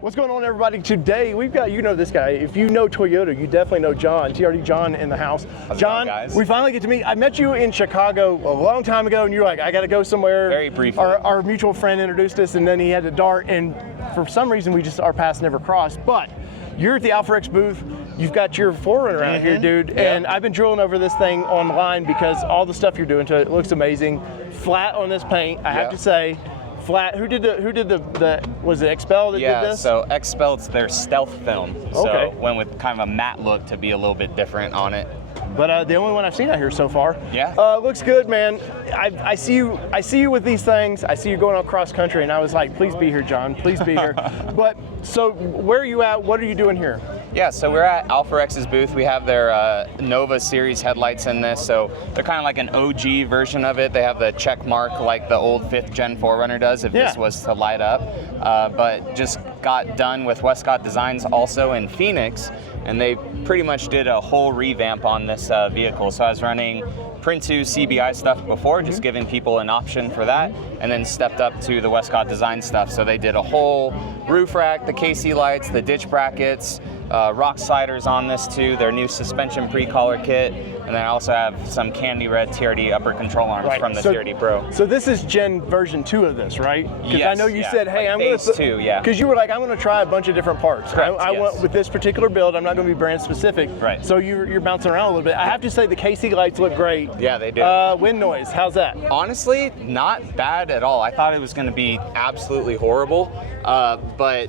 What's going on, everybody? Today we've got, you know this guy. If you know Toyota, you definitely know John, TRD John in the house. John, guys? we finally get to meet. I met you in Chicago a long time ago, and you were like, I got to go somewhere. Very briefly. Our mutual friend introduced us, and then he had to dart, and for some reason our paths never crossed. But you're at the AlphaRex booth. You've got your 4Runner out here, dude, and I've been drilling over this thing online because all the stuff you're doing to it looks amazing. Flat on this paint, I have to say. Flat. Who did the was it Expel that did this? So Expel's their stealth film. Okay. So went with kind of a matte look to be a little bit different on it. But the only one I've seen out here so far. Yeah. Looks good, man. I see you with these things. I see you going across country, and I was like, please be here, John. Please be here. But so where are you at? What are you doing here? Yeah, so we're at AlphaRex's booth. We have their Nova series headlights in this, so they're kind of like an OG version of it. They have the check mark like the old 5th gen 4Runner does if this was to light up. But just got done with Westcott Designs also in Phoenix, and they pretty much did a whole revamp on this vehicle. So I was running Print2 CBI stuff before, just giving people an option for that, and then stepped up to the Westcott Design stuff. So they did a whole roof rack, the KC lights, the ditch brackets, rock sliders on this too, their new suspension pre-collar kit, and then I also have some candy red TRD upper control arms from the TRD Brough. So this is version 2 of this, right? Because yes, I know you said, hey, like I'm going to... phase 2, yeah. Because you were like, I'm going to try a bunch of different parts. Correct, I went with this particular build. I'm not going to be brand specific. Right. So you're bouncing around a little bit. I have to say the KC lights look great. Yeah, they do. Wind noise, how's that? Honestly, not bad at all. I thought it was going to be absolutely horrible, but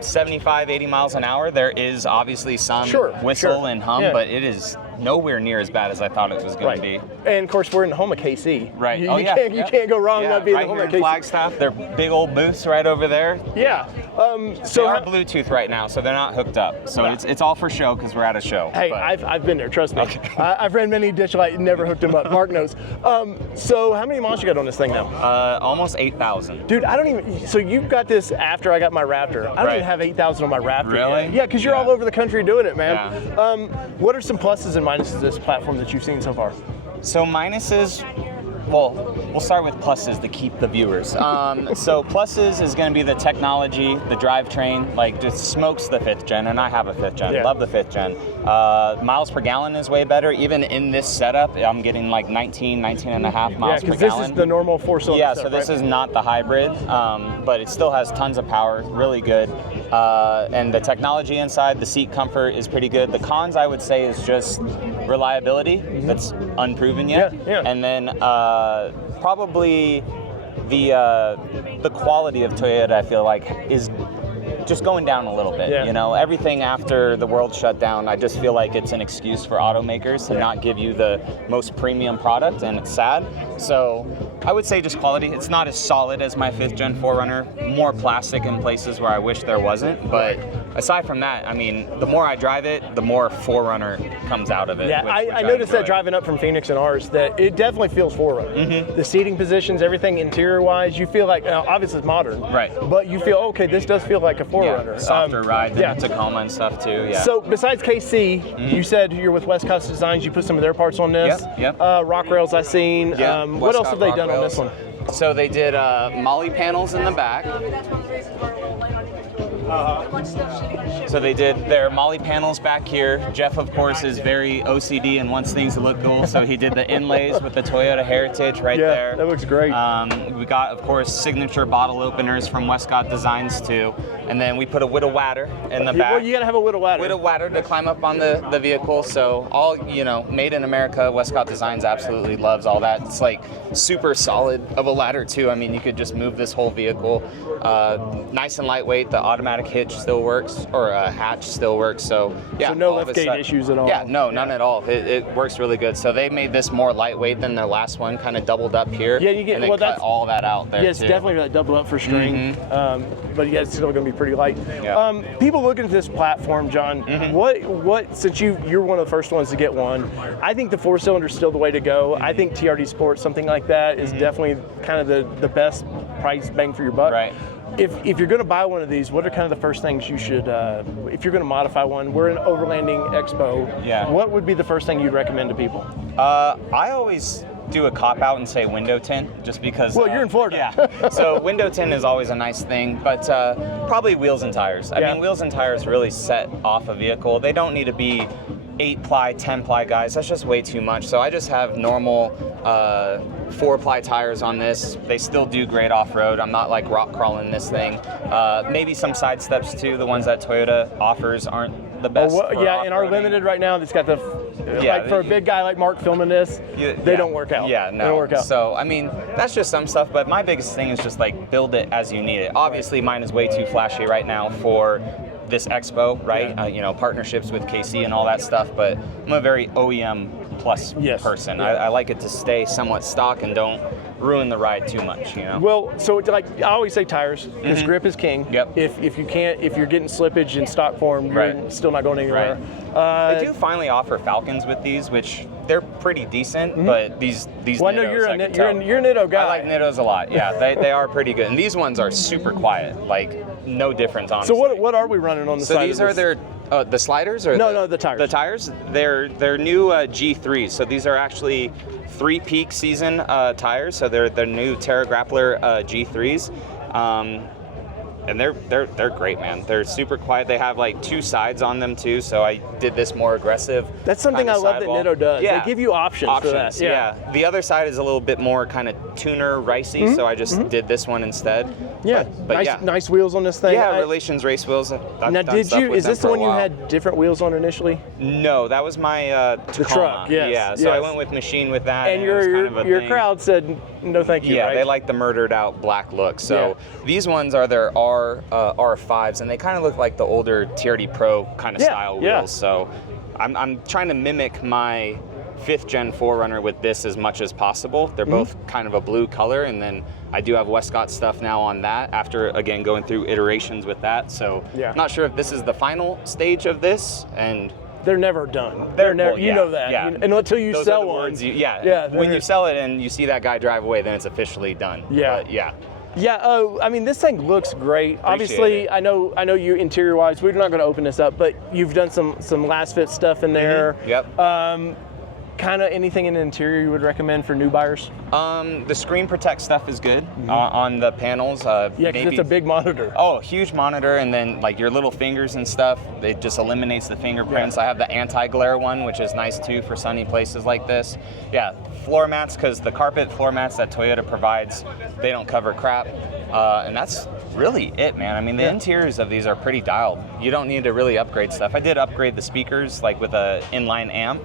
75, 80 miles an hour, there is obviously some whistle and hum, but it is nowhere near as bad as I thought it was going to be. And of course, we're in the home of KC. Right. You can't go wrong not being right the home here of in KC. Flagstaff, they're big old booths right over there. Yeah. So they are Bluetooth right now, so they're not hooked up. So it's all for show because we're at a show. Hey, I've been there, trust me. Okay. I've ran many ditch light and never hooked them up. Mark knows. So how many miles you got on this thing now? Almost 8,000. Dude, I don't even, so you got this after I got my Raptor. I don't even have 8,000 on my Raptor. Really? Yet. Yeah, because you're all over the country doing it, man. Yeah. What are some pluses and minuses of this platform that you've seen so far? So minuses, well, we'll start with pluses to keep the viewers. So pluses is going to be the technology, the drivetrain, like just smokes the 5th gen, and I have a 5th gen, love the 5th gen. Miles per gallon is way better. Even in this setup, I'm getting like 19 and a half miles per gallon. Yeah, because this is the normal 4-cylinder setup, so this is not the hybrid, but it still has tons of power, really good. And the technology inside, the seat comfort is pretty good. The cons, I would say, is just reliability. That's unproven yet. And then probably the quality of Toyota, I feel like, is just going down a little bit. You know, everything after the world shut down, I just feel like it's an excuse for automakers to not give you the most premium product, and it's sad. So I would say just quality. It's not as solid as my 5th gen 4Runner, more plastic in places where I wish there wasn't, but aside from that, I mean, the more I drive it, the more 4Runner comes out of it. Yeah, I noticed that driving up from Phoenix and ours, that it definitely feels 4Runner. The seating positions, everything interior-wise, you feel like, obviously it's modern, but you feel, okay, this does feel like a 4Runner. Softer ride than the Tacoma and stuff too, So besides KC, you said you're with Westcott Designs, you put some of their parts on this. Rockvales I've seen. What else have they done on this one? So they did molly panels in the back. So they did their molly panels back here. Jeff, of course, is very OCD and wants things to look cool, so he did the inlays with the Toyota Heritage right there. That looks great. We got, of course, signature bottle openers from Westcott Designs too, and then we put a Widow Ladder in the back. Well, you gotta have a Widow Ladder. Widow Ladder to climb up on the vehicle. So all, you know, made in America. Westcott Designs absolutely loves all that. It's like super solid of a ladder too. I mean, you could just move this whole vehicle. Nice and lightweight. The automatic hitch still works, or hatch still works. So yeah, so no liftgate issues at all. Yeah, no, none at all. It works really good. So they made this more lightweight than their last one, kind of doubled up here. Yeah, you get, and they cut all that out there. Yeah, it's definitely like double up for string. But yeah, it's still going to be pretty light. People looking at this platform, John, what since you're one of the first ones to get one, I think the 4-cylinder is still the way to go. I think TRD Sport, something like that, is definitely kind of the best price bang for your buck. Right. If you're going to buy one of these, what are kind of the first things you should, if you're going to modify one? We're in Overland Expo. Yeah. What would be the first thing you'd recommend to people? I always do a cop out and say window tint, just because. Well, you're in Florida. Yeah. So window tint is always a nice thing, but probably wheels and tires. I mean, wheels and tires really set off a vehicle. They don't need to be 8-ply, 10-ply guys. That's just way too much. So I just have normal 4-ply tires on this. They still do great off-road. I'm not like rock crawling this thing. Maybe some side steps too. The ones that Toyota offers aren't the best. Yeah, in our limited right now, it's got the like for a big guy like Mark filming this, they don't work out. Yeah, no. They don't work out. So I mean, that's just some stuff. But my biggest thing is just like build it as you need it. Obviously, mine is way too flashy right now for this expo, right? Yeah. You know, partnerships with KC and all that stuff. But I'm a very OEM plus person. Yeah. I like it to stay somewhat stock and don't ruin the ride too much, you know? Well, so like I always say tires, because grip is king. Yep. If you're getting slippage in stock form, you're still not going anywhere. They do finally offer Falcons with these, which they're pretty decent, but these well, I know you're a Nitto guy. I like Nittos a lot. Yeah, they are pretty good. And these ones are super quiet, like no difference, honestly. So what are we running on the side? So these are their the sliders, or no, the tires. The tires. They're new G3s. So these are actually 3 peak season tires. So they're new Terra Grappler G3s. And they're great, man. They're super quiet. They have like 2 sides on them too, so I did this more aggressive. That's something I love that Nitto does. Yeah. They give you options for that. Yeah. The other side is a little bit more kind of tuner ricey, so I just did this one instead. Yeah. But nice wheels on this thing. Yeah, Relations race wheels. Now, is this the one you had different wheels on initially? No, that was my Tacoma. The truck. Yes. Yeah. So I went with machine with that. And your crowd said no, thank you. Yeah, right? they like the murdered out black look. So these ones are their R5s, and they kind of look like the older TRD Pro kind of style wheels. So I'm trying to mimic my 5th gen 4Runner with this as much as possible. They're both kind of a blue color, and then I do have Westcott stuff now on that after, again, going through iterations with that. So I'm not sure if this is the final stage of this, and they're never done. They're never. Well, you know that. Yeah. And until you Those sell are the one. words when you sell it and you see that guy drive away, then it's officially done. Yeah. But yeah. Yeah. I mean, this thing looks great. Obviously, it. I know you interior-wise. We're not going to open this up, but you've done some last fit stuff in there. Yep. Kind of anything in the interior you would recommend for new buyers? The screen protect stuff is good on the panels. Yeah, because it's a big monitor. Oh, huge monitor, and then like your little fingers and stuff, it just eliminates the fingerprints. I have the anti-glare one, which is nice too for sunny places like this. Yeah, floor mats, because the carpet floor mats that Toyota provides, they don't cover crap. And that's really it, man. I mean, the interiors of these are pretty dialed. You don't need to really upgrade stuff. I did upgrade the speakers, like with a inline amp.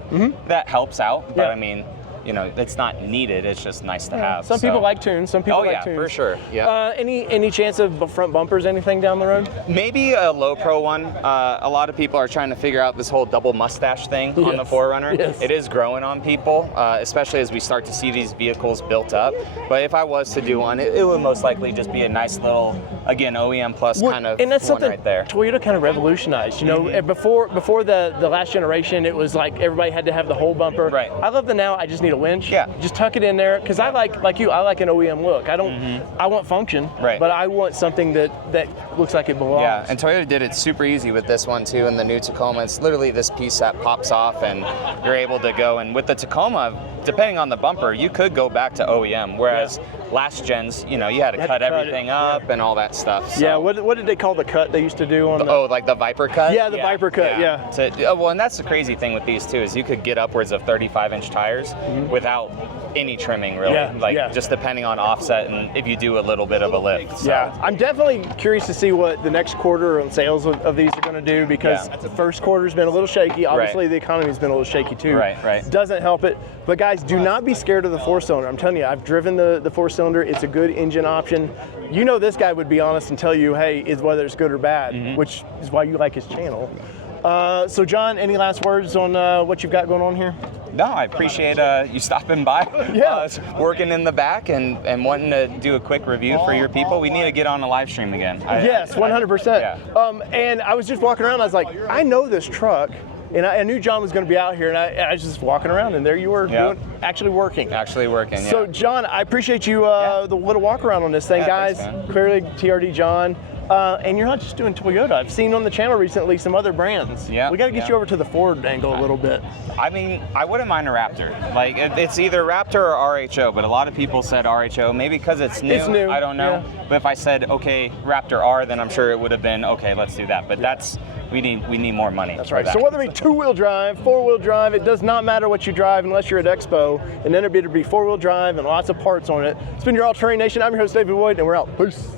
That helps out, but I mean, you know, it's not needed. It's just nice to have. Some people like tunes. Some people like tunes. Oh yeah, for sure. Yeah. Any chance of front bumpers, anything down the road? Maybe a low pro one. A lot of people are trying to figure out this whole double mustache thing on the 4Runner. Yes. It is growing on people, especially as we start to see these vehicles built up. But if I was to do one, it would most likely just be a nice little, again, OEM plus kind of and that's one something right there. Toyota kind of revolutionized. You know, before the last generation, it was like everybody had to have the whole bumper. Right. I love the now. I just need a winch. Yeah. Just tuck it in there, because I like you. I like an OEM look. I don't. I want function. Right. But I want something that looks like it belongs. Yeah, and Toyota did it super easy with this one too. In the new Tacoma, it's literally this piece that pops off, and you're able to go. And with the Tacoma, depending on the bumper, you could go back to OEM. Whereas last gens, you know, you had to cut everything up and all that stuff. So. Yeah. What did they call the cut they used to do on the? Oh, like the Viper cut? Yeah, the Viper cut. Yeah. Well, and that's the crazy thing with these too, is you could get upwards of 35-inch tires without any trimming, really. Just depending on offset and if you do a little bit of a lift. So. Yeah, I'm definitely curious to see what the next quarter on sales of these are going to do, because the first quarter's been a little shaky. Obviously, the economy's been a little shaky too. Right. Doesn't help it. But guys, do not be scared of the 4-cylinder. I'm telling you, I've driven the 4-cylinder. It's a good engine option. You know, this guy would be honest and tell you, hey, whether it's good or bad, which is why you like his channel. So John, any last words on what you've got going on here? No, I appreciate you stopping by, working in the back and wanting to do a quick review for your people. We need to get on a live stream again. Yes, 100%. And I was just walking around, I was like, I know this truck. And I knew John was going to be out here, and I was just walking around, and there you were, actually working. So, John, I appreciate you, the little walk around on this thing, guys. Thanks, clearly, TRD John. And you're not just doing Toyota. I've seen on the channel recently some other brands. Yeah. We got to get you over to the Ford angle a little bit. I mean, I wouldn't mind a Raptor. Like, it's either Raptor or RHO, but a lot of people said RHO, maybe because it's new. It's new, I don't know. yeah. But if I said, okay, Raptor R, then I'm sure it would have been, okay, let's do that. But that's, we need more money. That's for right. that. So whether it be two-wheel drive, four-wheel drive, it does not matter what you drive unless you're at Expo. And then it'll be four-wheel drive and lots of parts on it. It's been your All Terrain Nation. I'm your host, David Wood, and we're out. Peace.